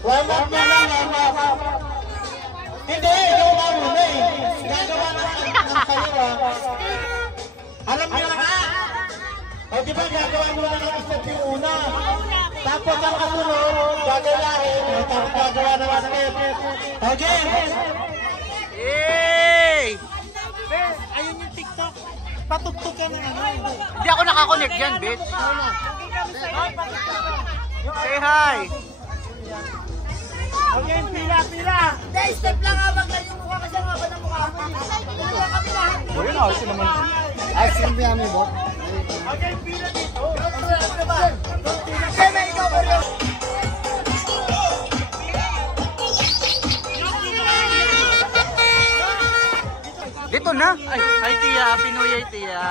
Warm up na lang, warm up. Hindi, ikaw nga muna eh. Gagawa ng kaliwa. Alam niyo na nga. O di ba gagawa muna ng step yung una. Tapos ang kasunod, gagayahin. Tapos gagawa ng step. Okay. Yay! Ayun yung TikTok. Patugtog ka na ano. Hindi ako nakakonect yan, bitch. Say hi! Okay, pila. Hindi, step lang habang ganyan mukha kasi ang haba ng mukha mo. Dalawa kami lahat. O yun, ayos naman. Ayos yung piyami mo. Okay, pila dito. Okay, may ikaw pa rin. Dito na. Ay, tiya. Pinoy ay tiya.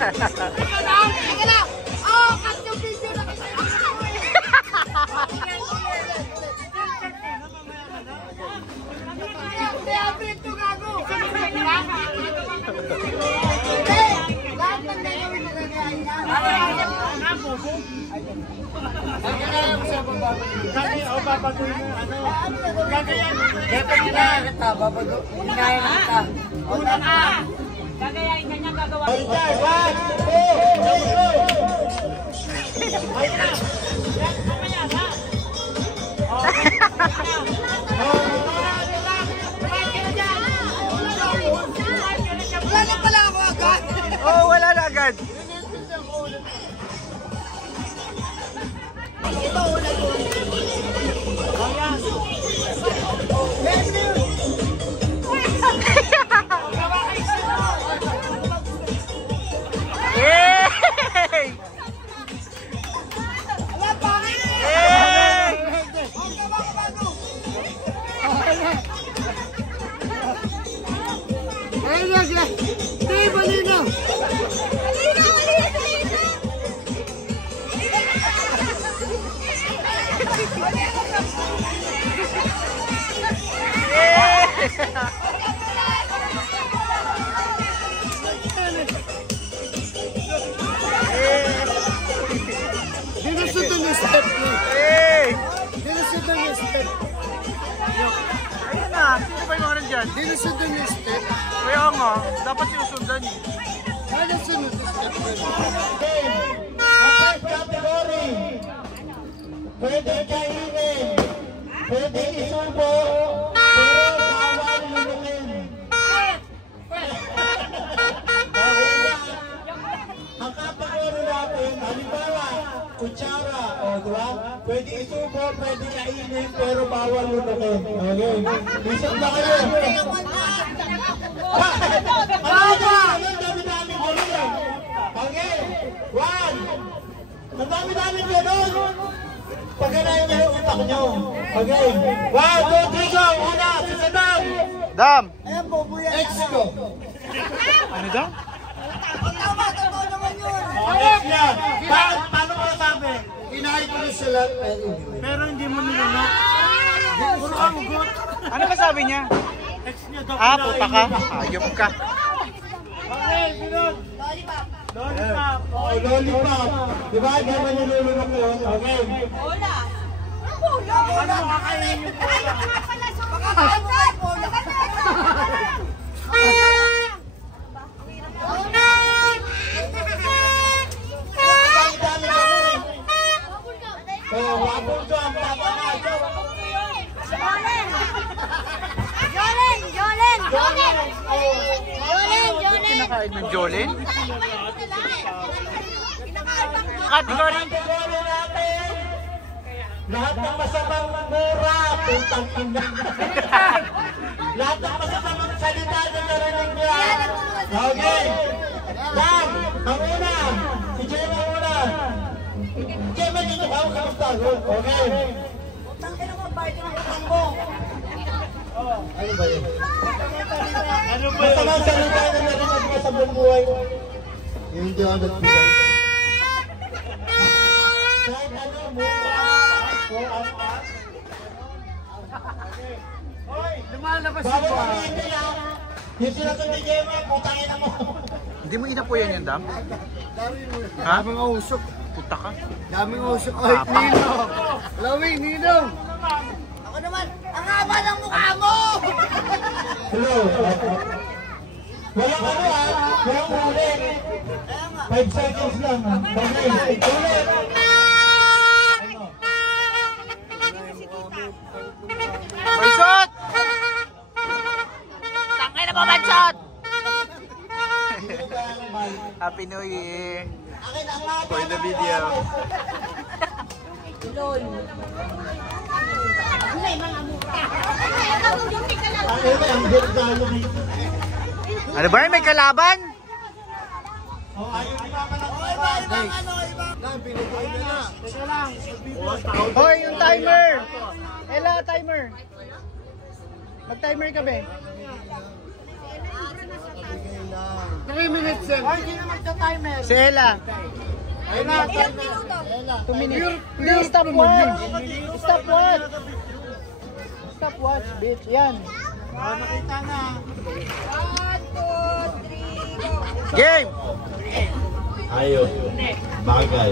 Teka lang! Oh, cut yung video na kasi. Hindi, abit ito gago. Hindi, lahat ng gagawin na gagayahin na. Sabi, o babaguhin mo ano. Gagayan. Una ka! Gagayahin ka niya, gagawa. One, two, three, go. Ayun na. Mamaya na. Wala na pala ako agad. Oh, wala na agad. Ito, una ko. Yay! Wala pa! Yay! Ayun na siya. Hindi, balina. Dinusundan yung step niya. Yay! Dinusundan yung step. Ayun na. Sino ba yung mga nandyan? Dinusundan yung step. Kaya nga. Dapat sinusundan eh. Ano sunod yung step niya? Ang first category. Pwede kainin. Pwede isubo. Pero bawal lulukin. Ang category natin, halimbawa, kutsara, o diba? Pwede isubo, pwede kainin, pero bawal lulukin. Okay. Isip na kayo. Ano ba? Ang dami-dami ko rin. Okay. One. Ang dami-dami ganun. Pagkanayin niyo yung utak niyo. Okay. 1, 2, 3, go. Una, si Saddam. Dam! Ayan, bobo yan. X ko. Ano daw? Tama, totoo naman yun. X yan. Paano ko sabi? Inahay ko rin sila. Pero hindi mo nilunok. Puro kang ugot. Ano ba sabi niya? X niya daw. Ah, puta ka. Ayop ka. Okay, sunod. Lollipop. Lollipop. Oh, lollipop. Diba? Hindi mo nilunok yun. Okay. Bola. Bola. Bola. Makakainin yung bola. Makakain mo kay bola. Dami-dami ganun. Oh, wabong jump. Tama na. Kinakain ng Jolene? Category? Category natin. Lahat ng masamang mura. Putang ina. Lahat ng masamang salita na narinig niya. Okay. Dan, ang una. Si Jem ang una. Jem, dito ka. Kamusta? Okay. Tangin mo, party ng utang mo. Ano ba yun? Ano Masamang salita na narinig mo sa buong buhay mo. Yung hindi ako nagbigay. Kahit ano mo, Lumalabas bawal mo hindi lang. Yung sinagot ni Gemma, putangin na mo. Hindi mo inapuyan yan, Dam? Ha? Daming usok. Puta ka. Daming usok. Ay, Nino. Lawing, Nino. Ako naman, ang haba ng mukha mo! Hello. Walang ano ha, walang huli. 5 seconds lang ha. Okay, ulit. Bansot! Tangay na mo, Bansot! Happy New Year! For the video. Ang ganda nito. Ano ba yun? May kalaban? Oh, ayaw ni Mama ng Hoy, yung timer! Ella, timer! Mag-timer ka, be. 3 minutes, sir. Ay, hindi na magta-timer. Si Ella. Ella, 2 minutes. No, stop watch. Stop watch. Stop watch, bitch. Yan. Nakita na. 1, 2, 3, go! Game! Ayaw. Bagay.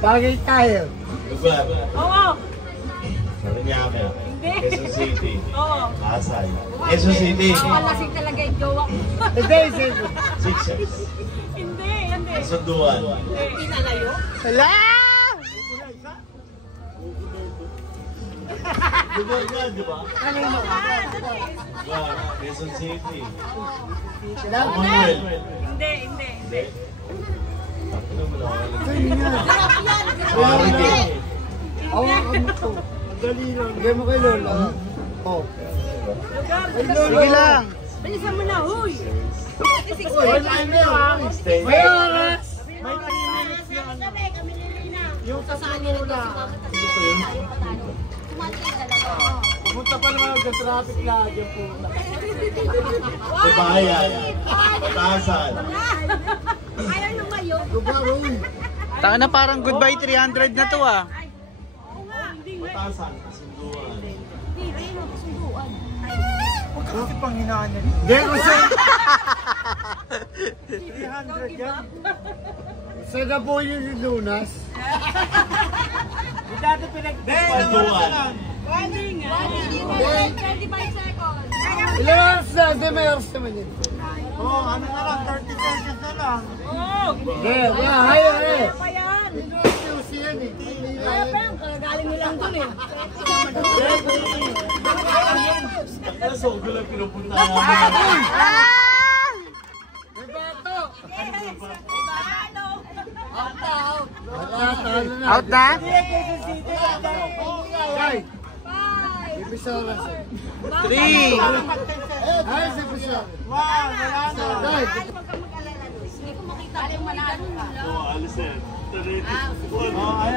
Bagay tayo. Lugar. Oo! Paranaque. Hindi. Quezon City. Oo! Pasay. Quezon City. Lasing talaga yung jowa ko. Hindi, sir. Sixers. Hindi, hindi. Kasunduan. Hindi na layo. Hala! Lugar nga, di ba? Kanino? Lugar. Quezon City. Sila? Manuel. Hindi, hindi. Hindi. Ano mo lang? Sarap yan! Marike. Hawakan mo to. Dali lang. Bigay mo kay Lola. Oh. Sige lang. Bilisan mo na, huy! Hoy, timer ha. May oras. May 3 minutes na. Yung kasama na. Pumunta pa naman ang traffic lagi po. Babayan. Patasan. Ayaw lumayo. Lugar, uy. Taka na parang goodbye 300 na to ah. Patasan. Kasunduan. Kasi panghinaan niya. Hindi, kasi 300 yan. Sa Dabo yung lunas. Dati Kasunduan. Hindi nga. 25 seconds. Ilang oras na? Hindi, may oras naman yun. Oh, ano na lang, 30 seconds na lang. Oo! Hindi, wala, hayo eh. Ano pa yan? Susi yan eh. Kaya pa yan, galing nilang dun eh. Kaso, gulang pinupunta namin. May bato. Ano? Talo na. Out na? Guy, 5, episodas. 3, Ay, si episode. Wow, wala na. Guy, Huwag kang mag-alala, Luis. Hindi ko makita yung manalo ka. Oo, alis na yan.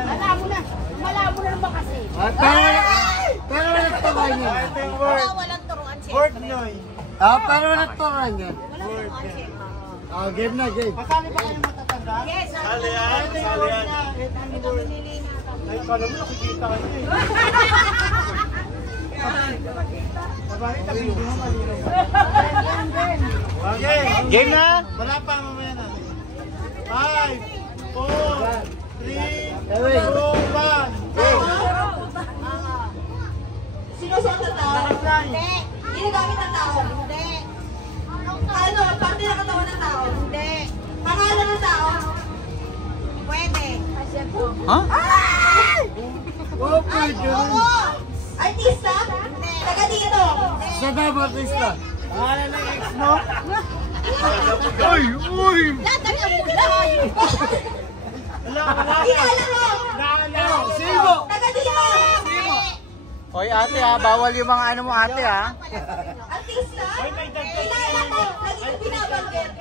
Malabo na. Malabo na naman kasi. pero nagturuan niya. Oo, walang turuan siya. Word Noy. Pero nagturuan niya. Walang turuan siya. Game na, game. Kasali ba kayo matatanda? Yes, Sali yan, sali yan. ito pinili na. Ay, kala mo nakikita ka niya eh. Sabay, tabi mo malinaw. Okay. game na? Wala pa mamaya na. 5, 4, 3, 2, 1. Sinusuot na tao? Hindi. Ginagamit na tao? Hindi. Ano? Parte na katawan ng tao? Hindi. Pangalan ng tao? Pwede. Ha? Oh, pwede rin. Artista? Hindi. Taga dito? Sa Dabatista. Pangalan ng ex mo? Uy! Uy! Latag ang mulay! Kilala mo? Sino? Taga dito? Hoy ate ha, bawal yung mga ano mo ate ha. Artista? Kilala mo? Lagi binabanggit.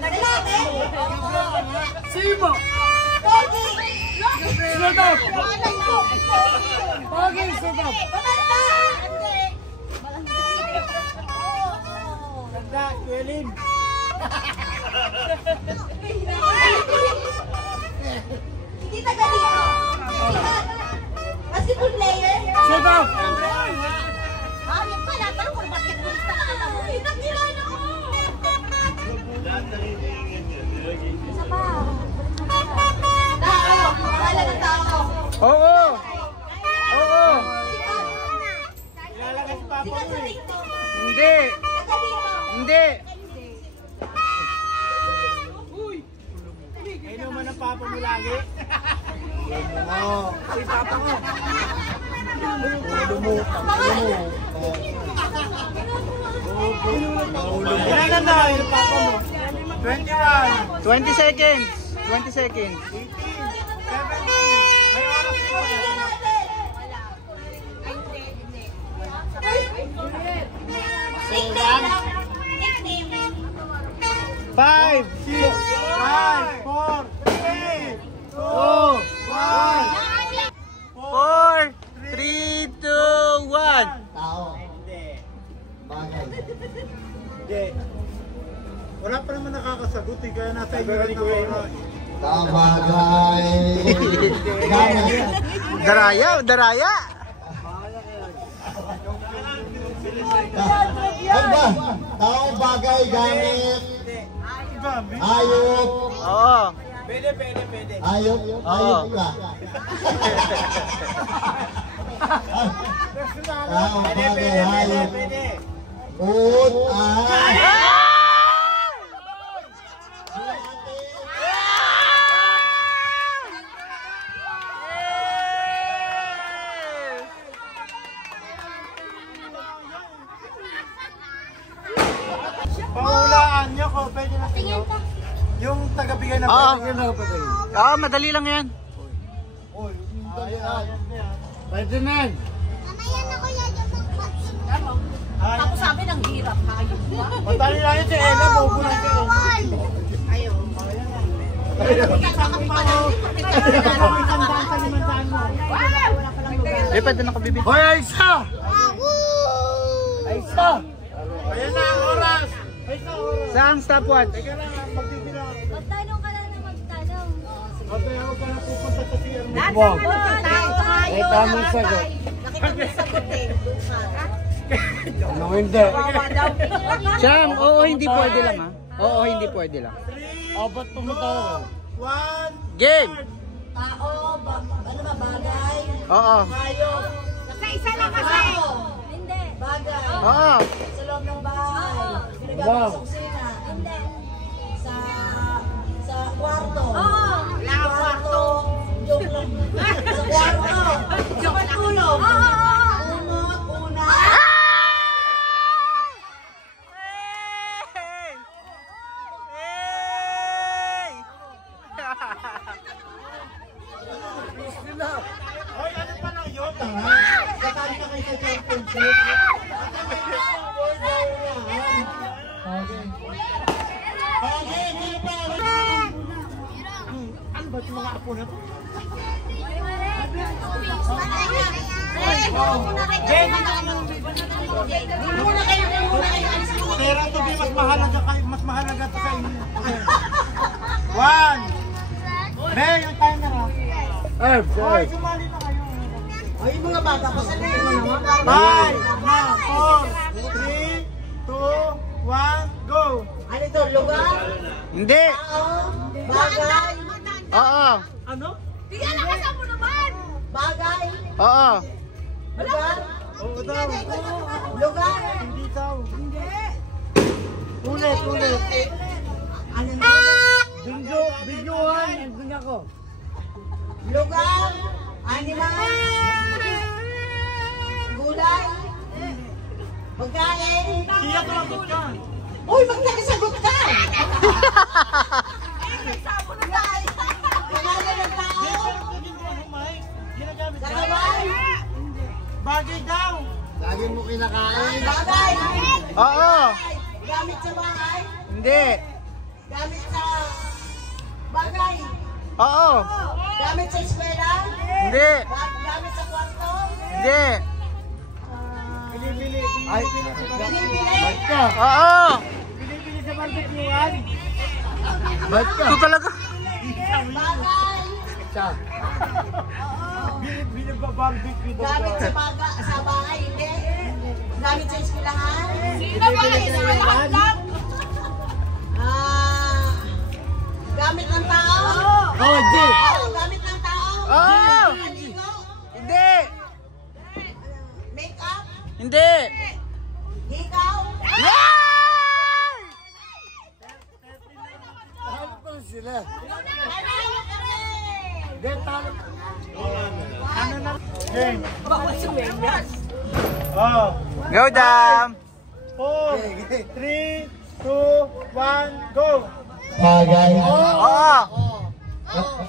Lalaki? Sino? Pogi! Sino daw? Pangalan mo? Pogi, sino daw? Maganda! Hindi. team. Hindi taga dito. Basketball player? Sino? Ah, yan pala. Parang kung basketballista ka alam mo. Hindi nakilala ko. Isa pa. Tao. Wala ng tao. Oo. Oo. Ilalagay si Papa Sikat mo sa eh. TikTok. Hindi. Taga dito. Hindi. Kailan man ang Papa mo lagi? Ilan na yung Papa mo? 21. 20 seconds. 20 seconds. 18. 17. May oras mo. Nickname. 5, 6, 5, 4, 3, 2, 1. 4, 3, 2, 1. Tao. Hindi. Bagay. Hindi. Wala pa naman nakakasagot eh, kaya nasa iyo rin ang oras. Tao bagay. Gamit. Daraya, daraya. Ano ba? Tao bagay gamit. Iba, may... Ayop. Oo. Pwede. Ayop. Ayop ka. Tao bagay. Ayop. Ut. Ay. Pahulaan niyo ko, pwede na tingin. Yung taga-bigay na Oo. pwede na pwede. Oo, madali lang yan. Pwede na yan. Tapos sabi ng hirap. Hayop ba? Madali lang yun si Ella, bobo lang siya. Ayaw. Eh, pwede na kabibit. Hoy, Aisa! Aisa! Ayan na ang oras! Aisa, oras! Saan stopwatch? Teka lang, magbibilang. Magtanong ka lang na magtanong. Okay, ako ka na pupunta sa CR mo. Tao, hayop. tamang sagot. Nakita mo yung sagot eh. Ano hindi? Siyam, oo, hindi pwede lang ha. Oo, hindi pwede lang. 3, ba't pumunta ako? 1, Game! Tao, ano ba, bagay? Oo. Hayop. Isa lang kasi. Hindi. Bagay. Oo. Sa loob ng bahay. Ginagamit sa kusina. Hindi. Sa kwarto. Oo. Wala kang kwarto. Joke lang. Sa kwarto. Sa pagtulog. Oo. Unot, una. Hoy, ano pa lang yun? Kasali ka kayo sa championship. Okay, sino pa? Ano ba yung mga apo na to? Pera to be mas mahalaga to sa inyo. 1. May, yung timer ha. Hoy, sumali na kayo. Ay, mga bata, pasalin mo naman. 5, 4, 3, 2, 1, go! Ano ito, lugar? Hindi. Bagay? Oo. Ano? Bigyan lang ka mo naman. Bagay? Oo. Lugar? Oo daw. Lugar? Hindi daw. Ulit. Ano na? Videohan. Nandun ako. Lugar? Animal? Gulay? Pagkain? Siya ko lang ka. Uy, magkakasagot ka! Pangalan ng tao? Ginagamit ka. Karaway? Bagay daw. Lagi mo kinakain. Bagay? Oo. Gamit sa bahay? Hindi. Gamit sa bagay? Oo. Gamit sa eskwela? Hindi. Gamit sa kwarto? Hindi. Binibili. Binibili? Oo. Binibili sa binabarbecuean? Ba't ka? Ito talaga. Bagay. Siya. Binabarbecue daw. Gamit sa bahay, hindi. Gamit sa eskwelahan. Sino ba kayo sa lahat lang? Gamit ng tao. Oh, G. Gamit ng tao. Oh! Maligo. Hindi! Make up. Hindi! Higaw. Talo pala sila. Ano? Then, talo. Ano na? Game. Bawal si Memes. Oh. Go, Dam! 4, 3, 2, 1, go! Bagay. Oo!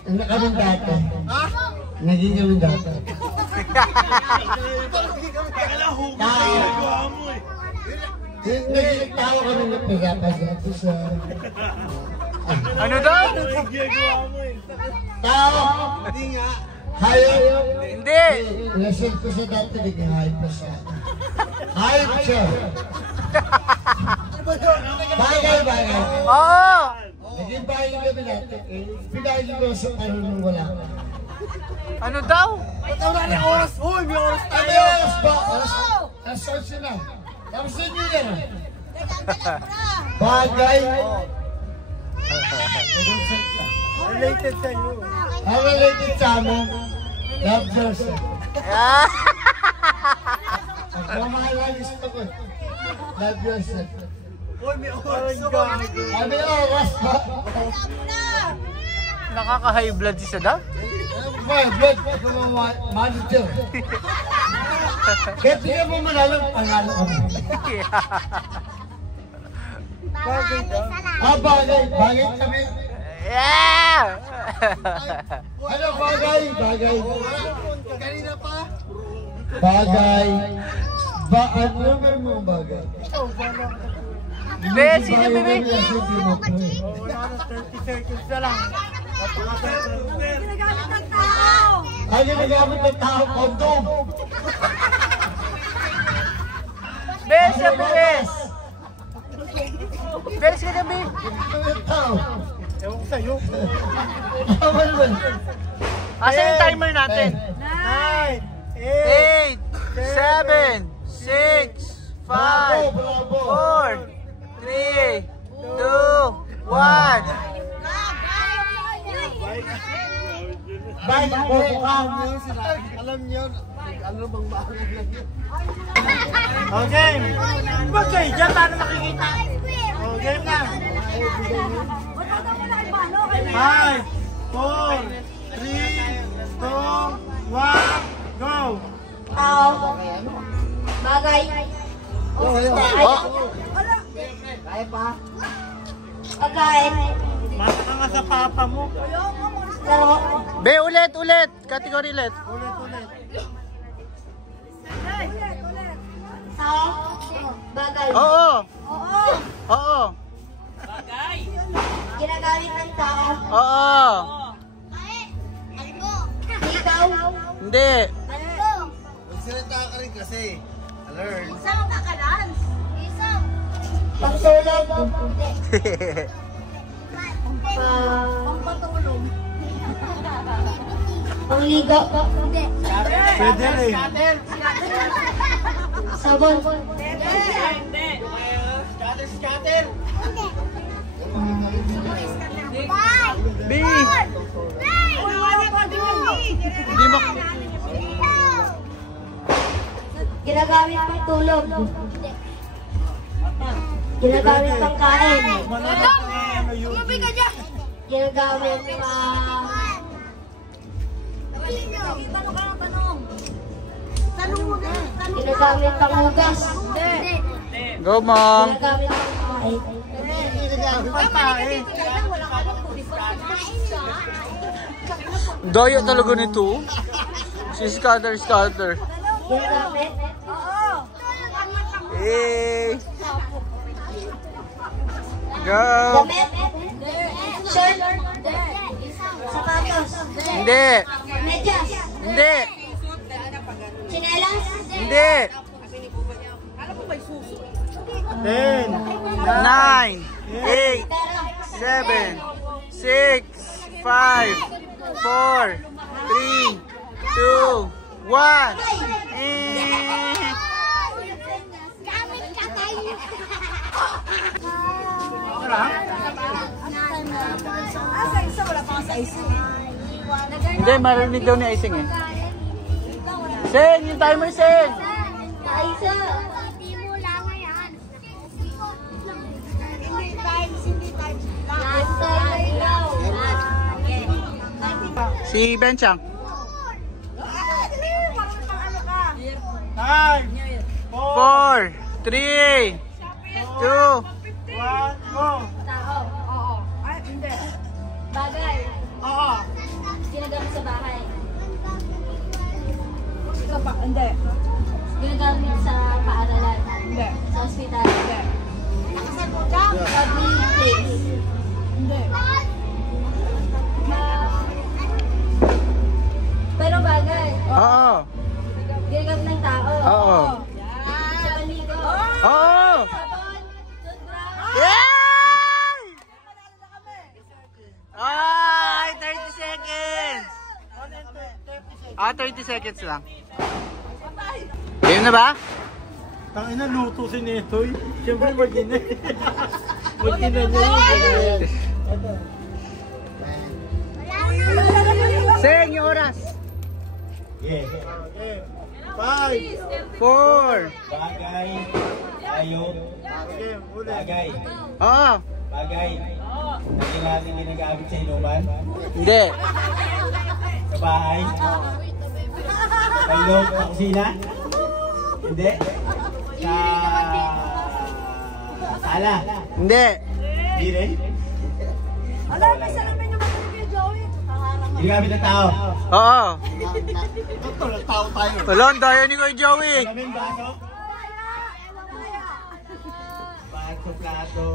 Kami dati. Naging kami dati. Naging tao kami na pagkakagato sa... Ano daw? Tao! Hindi nga. Hayop! Hindi! Lasing ko sa dati, naging hayop pa siya. Hayop siya! Bagay, bagay. Oo! Naging bahay kami dati. Pinahili ko sa nung wala ka. Ano daw? Wala na oras. Uy, may oras Ano tayo. yung oras ba? Alas 11 na. Tapos na nyo na. Bagay. Related sa iyo. Ang related sa amin, love Joseph. Ah! Ang pamahalalis ko ko. Love Joseph. Uy, may oras ka. Ano yung oras ba? Nakaka-high blood si Sadam? My blood, ako manager. Kaya tingnan mo manalo, panalo kami. Bagay daw. Bagay, bagay kami. Yeah! Ano bagay? Bagay. Kanina pa. Bagay. Ano naman mo bagay? Be, sino bebe? Wala na 30 seconds na lang. Ginagamit ng tao. Ay, ginagamit ng tao, kondom. Be, siya bebe! Be, sino bebe? Tao. Ewan ko sa'yo. Tama naman. Asan yung timer natin? 9, 8, 8, 7, 6, 5, Bravo. 4, 3, 2, 1. Bye, alam niyo, ano bang bahay lang yun? Okay. Okay, dyan paano makikita? Oh, game na. 5, 4, 3, 2, 1, go! Tao. Bagay. Pagkain. Mata ka nga sa papa mo. Laro. Be, ulit. Category ulit. Ulit. Tao. Bagay. Oo. Oo. Oo. Ginagamit ng tao. Oo. Ikaw. Hindi. Ano? Magsalita ka rin kasi. Alert. Isang kakalan. Isang. Pagtulog. Pangpatulog. Pangligo. Hindi. Pwede rin. Sabon. B. Hindi mo. Ginagamit pang tulog. Ginagamit pang kain. Lumabig ka dyan! Ginagamit pang... Ginagamit pang hugas. Go, mom. Ginagamit pang kain. Daya talaga nito. Si Scatter. Ginagamit. Hey. Go. Damit. Shirt. Sapatos. Hindi. Medyas. Hindi. Chinelas. Hindi. 10, 9, 8, 7, 6, 5, 4, 3, 2, 1. Asa isa, wala pa sa isa. Hindi, marinig daw ni Ising eh. Sen, yung timer, Sen! Si Benchang. 9, 4, 3, 2, 1, go! Tao. Oo. Ay, hindi. Bagay. Oo. Ginagamit sa bahay. Ikaw pa, hindi. Ginagamit sa paaralan. Hindi. Sa ospital. Hindi. Public place. Hindi. Pero bagay. Oo. Ginagamit ng tao. Oo. Sa paligo. Oo. Sabon. Toothbrush. Yay! Ay, 30 seconds! 30 seconds lang. Game na ba? Tangina, luto si Netoy. Siyempre, mag-ina. Mag-ina niya yun. Sing, yung oras. Yeah. Okay. 5. 4. Bagay, tayo, Okay, ulit. bagay, Oo. bagay. Hindi natin ginagamit sa inuman, Hindi. sa bahay, sa loob ng kusina, hindi, sa sala, Hindi. hindi rin. Alam, may salamin yung matuloy kay Joey. Ginagamit ng tao. Oo. Ito, tao tayo. Tulon, daya ni Kuya Joey. Maraming baso, baso, plato,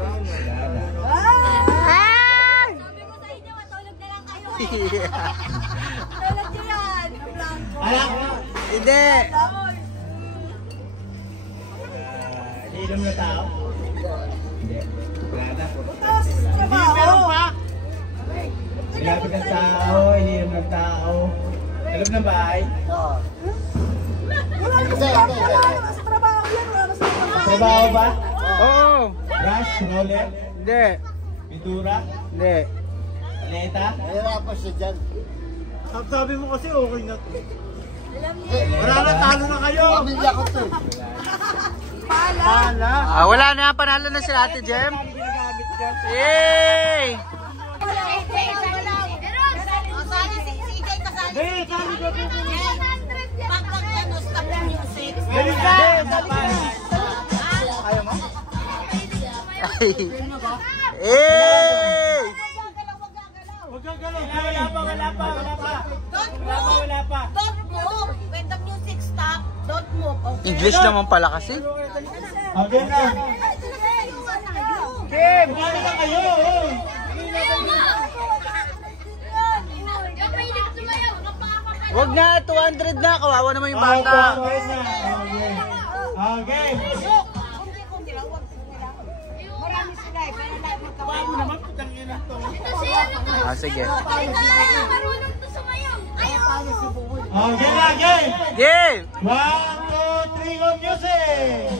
wala na. Sabi ko sa inyo, matulog na lang kayo. Tulog nyo yan. Alam, Hindi. iniinom na tao. Hindi. Wala na. Hindi, meron pa. Ginagamit ng tao, iniinom ng tao. Alam ng bahay. Wala na sa trabaho. Sa trabaho yan. Wala na sa trabaho. Trabaho ba? Oo. Brush, roller, Hindi. pintura, Hindi. paleta. Sabi mo kasi okay na to. Alam niyo. Wala na, talo na kayo. Pamilya ko to. Pala. Wala na, panalo na si Ate Jem. Yay! Hey, talo ka po. Stop the music. Galing ka. Ayaw mo? Yay! Huwag kang galaw. Wala pa. Don't move. When the music stop, don't move. Okay? English naman pala kasi. Okay na. Kim, paano na kayo? Wag na, 200 na. Kawawa naman yung bata. Okay. Marami sila eh. Pero lahat Paano naman putang ina to? Sige. Marunong to sumayaw. Okay na, game. Game! 1, 2, 3, go music!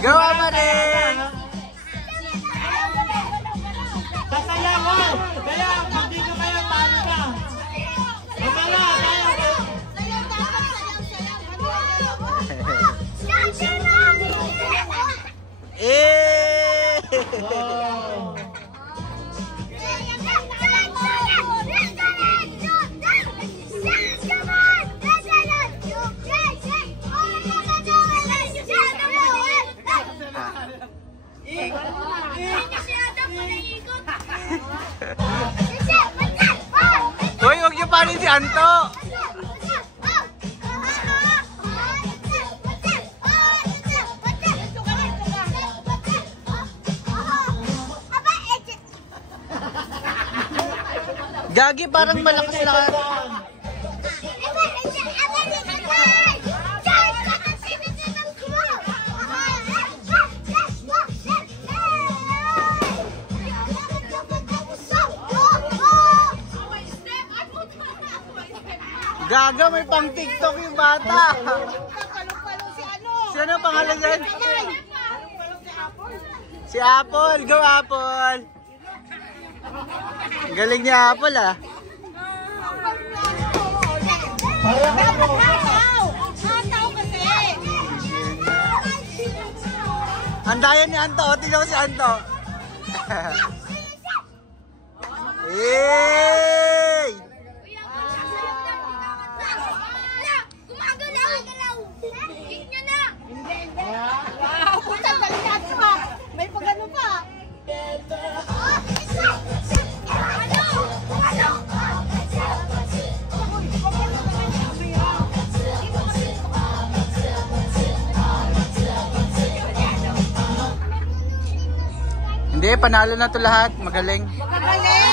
Go, Maring! Sasayawan! Kaya, pag dito kayo, paano ka? Mamala, tayo! Eh! Oh. Hoy, huwag niyo pa rin si Anto! Gagi, parang malakas na ka. Aga, may pang TikTok yung bata. Palong-palong si ano. Sino pangalan yan? Palong-palong si Apple. Si Apple. Go, Apple. Galing ni Apple, ah. Hataw kasi. Andayan ni Anto. Tignan ko si Anto. Yay! Wow, puta balikat mo. May pagano pa. Hindi, panalo na to lahat. Magaling. Magaling.